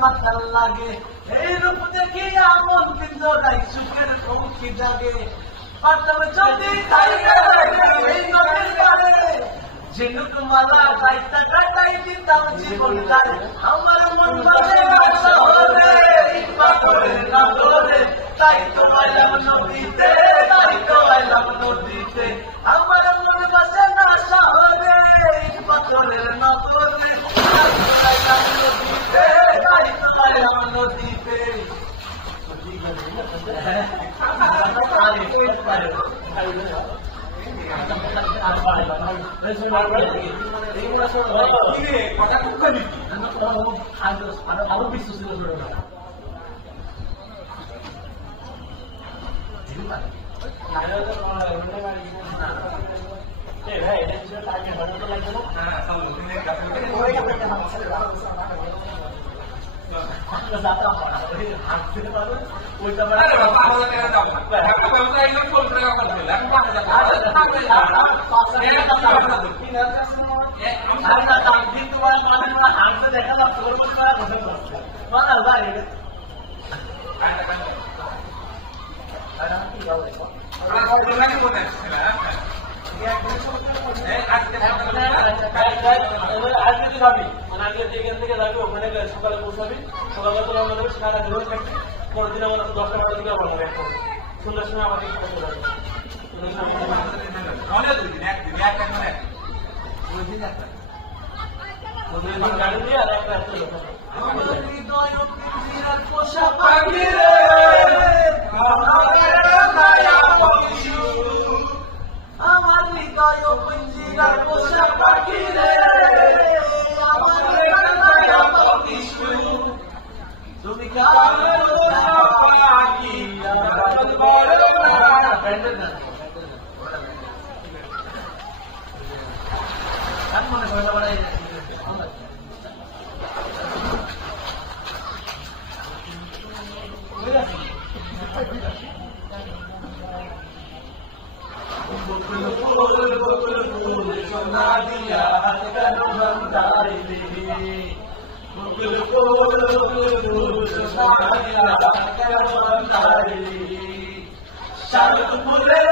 মাতাল লাগে এই রূপ দেখিয়া মন পিঞ্জরাই সুখের পঙ্খী জাগে পাতাল যদি তাইকে এই নদীর পারে ঝিনুক মালা গাইতা কাটাই দিতাম জীবনটায় আমার মন বাজে শহরে পাথরের নগরে তাই তো আইলাম নদীতে তাই তো আইলাম নদীতে আমার মন বাজে না শহরে পাথরের নগরে তাই তো আইলাম নদীতে তাই তো আইলাম নদীতে আরো বিশ্বাস সকালে পৌঁছাবি সকালে তো রওনা দেবে সারা দিন থাকবি পরের দিন আমরা 10টা 12টার দিকে রওনা দেবো সন্ধ্যার সময় আমাদের গাড়ি দিয়ে আর একটা আমার হৃদয় পিঞ্জিরার পোষা পাখি রে তুমি শারদ ফুলে